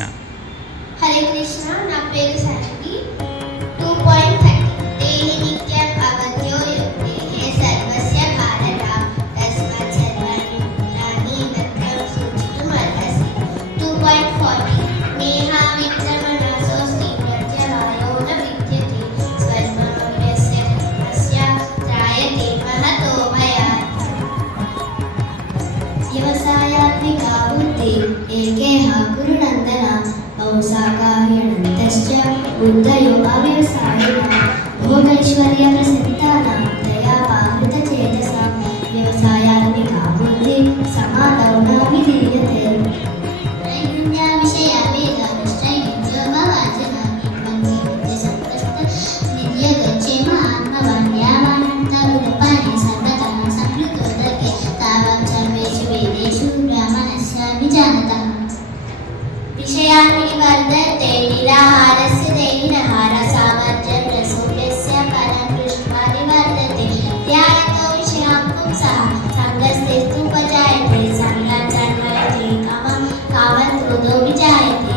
కృష్ణ. హరే కృష్ణ. నా పేరు సరళి. 2.30 దేహి నిత్యం అవధ్యో దేహే సర్వస్య భారత తస్మాత్ సర్వాణి భూతాని నత్వం సూచితుమర్హసి. 2.40 నేహా విక్రమణాసోస్తి ప్రత్యవాయో న విద్యతే స్వర్మమవ్యస్య ధర్మస్య త్రాయతే మహతో భయాత్. వ్యవసాయాత్మికా బుద్ధి ఏకేహ గురునందన సాకార్యనంతశ్చ బుద్ధయో అవ్యవసాయిన భోగైశ్వర్య ప్రసిద్ధానాం దయాపాహృత చేతసాం వ్యవసాయాత్మికా బుద్ధి సమానౌ న విధీయతే. నైపుణ్య విషయ వేద నిశ్చైవిద్యో భవాచన నిత్వంగి బుద్ధి సంప్రస్త నిత్య గచ్చేమ ఆత్మవాన్యావానంత రూపాన్ని సర్వతః సంప్లుతోదకే తావం సర్వేషు వేదేషు బ్రాహ్మణస్య విజానతః. విషయాన్ని వర్ధతే నిరాహారస్య దేహినహార సామర్థ్యం రసోప్యస్య పరం దృష్ట్వా నివర్ధతే. ధ్యానతో విషయాం పుంసః సంగస్తేస్తు ఉపజాయతే సంగం జన్మయతే కామం కామం క్రోధో విజాయతే.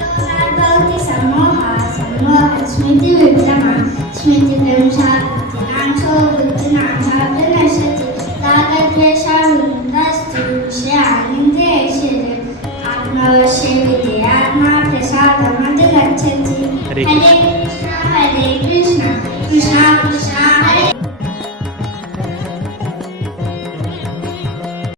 లోభాద్భవతి సమ్మోహः సమ్మోహः స్మృతి విభ్రమः స్మృతి భ్రంశానాంశో బుద్ధినాశः వినశ్యతి. రాగద్వేషావిరుద్ధస్తు విషయానింద్రియైశ్వర్యం ఆత్మవశ్య విద్యాత్మా ప్రసాదమధిగచ్చతి. హరే కృష్ణ కృష్ణ కృష్ణ కృష్ణ